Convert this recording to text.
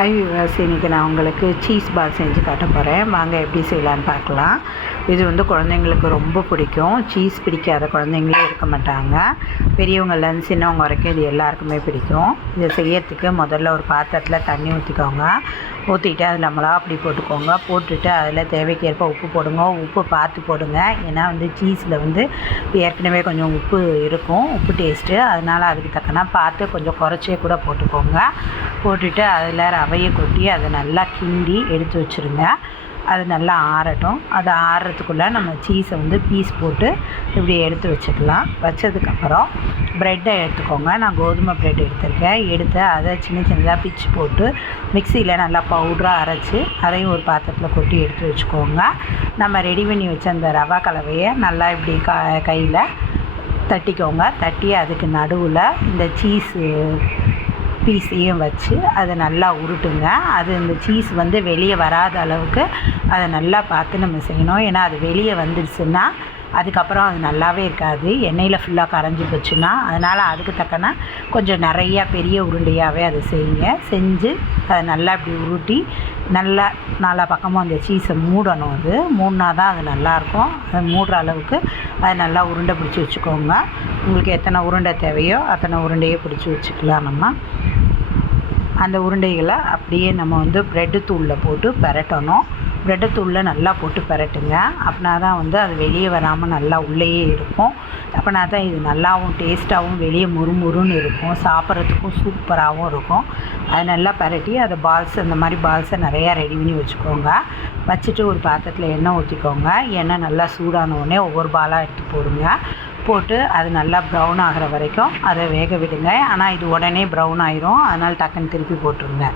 Hi விவாஸ், இன்றைக்கி நான் உங்களுக்கு சீஸ் பால் செஞ்சு காட்ட போகிறேன். வாங்க எப்படி செய்யலான்னு பார்க்கலாம். இது குழந்தைங்களுக்கு ரொம்ப பிடிக்கும். சீஸ் பிடிக்காத குழந்தைங்களே இருக்க மாட்டாங்க. பெரியவங்கள்லேருந்து சின்னவங்க வரைக்கும் இது எல்லாருக்குமே பிடிக்கும். இதை செய்யறதுக்கு முதல்ல ஒரு பாத்திரத்தில் தண்ணி ஊற்றிக்கோங்க. ஊற்றிட்டு அதில் மிளகா பொடி போட்டுக்கோங்க. போட்டுட்டு அதில் தேவைக்கேற்ப உப்பு போடுங்க. உப்பு பார்த்து போடுங்க. ஏன்னா சீஸில் ஏற்கனவே கொஞ்சம் உப்பு இருக்கும், உப்பு டேஸ்ட்டு. அதனால் அதுக்கு தக்கன பார்த்து கொஞ்சம் குறைச்சே கூட போட்டுக்கோங்க. போட்டுட்டு அதில் ரவையை கொட்டி அதை நல்லா கிண்டி எடுத்து வச்சுருங்க. அது நல்லா ஆறட்டும். அது ஆறுறதுக்குள்ளே நம்ம சீஸை பீஸ் போட்டு இப்படி எடுத்து வச்சுக்கலாம். வச்சதுக்கப்புறம் ப்ரெட்டை எடுத்துக்கோங்க. நான் கோதுமை ப்ரெட் எடுத்துருக்கேன். எடுத்து அதை சின்ன சின்னதாக பிச்சு போட்டு மிக்சியில் நல்லா பவுடராக அரைச்சி அதையும் ஒரு பாத்திரத்தில் கொட்டி எடுத்து வச்சுக்கோங்க. நம்ம ரெடி பண்ணி வச்ச அந்த ரவா கலவையை நல்லா இப்படி கையில் தட்டிக்கோங்க. தட்டி அதுக்கு நடுவில் இந்த சீஸு பீஸையும் வச்சு அதை நல்லா உருட்டுங்க. அது இந்த சீஸ் வெளியே வராத அளவுக்கு அதை நல்லா பார்த்து நம்ம செய்யணும். ஏன்னா அது வெளியே வந்துடுச்சுன்னா அதுக்கப்புறம் அது நல்லாவே இருக்காது, எண்ணெயில் ஃபுல்லாக கரைஞ்சி போச்சுன்னா. அதனால் அதுக்கு தக்கன கொஞ்சம் நிறையா பெரிய உருண்டையாகவே அதை செய்யுங்க. செஞ்சு அதை நல்லா இப்படி உருட்டி நல்லா நாலா பக்கமும் அந்த சீஸை மூடணும். அது மூடினா தான் அது நல்லாயிருக்கும். அதை மூடுற அளவுக்கு அதை நல்லா உருண்டை பிடிச்சி வச்சுக்கோங்க. உங்களுக்கு எத்தனை உருண்டை தேவையோ அத்தனை உருண்டையே பிடிச்சி வச்சுக்கலாம். நம்ம அந்த உருண்டைகளை அப்படியே நம்ம ப்ரெட்டு தூளில் போட்டு பெரட்டணும். ப்ரெட்டு தூளில் நல்லா போட்டு பெரட்டுங்க. அப்படின்னா தான் அது வெளியே வராமல் நல்லா உள்ளேயே இருக்கும். அப்படின்னா தான் இது நல்லாவும் டேஸ்ட்டாகவும் வெளியே முறுமுறுன்னு இருக்கும். சாப்பிட்றதுக்கும் சூப்பராகவும் இருக்கும். அது நல்லா பெரட்டி அதை பால்ஸ், அந்த மாதிரி பால்ஸை நிறையா ரெடி பண்ணி வச்சுக்கோங்க. வச்சுட்டு ஒரு பாத்திரத்தில் எண்ணெய் ஊற்றிக்கோங்க. எண்ணெய் நல்லா சூடான உடனே ஒவ்வொரு பாலாக எடுத்து போடுங்க. போட்டு அது நல்லா ப்ரௌன் ஆகிற வரைக்கும் அதை வேக விடுங்க. ஆனால் இது உடனே ப்ரௌன் ஆயிரும். அதனால் டக்குன்னு திருப்பி போட்டுருங்க.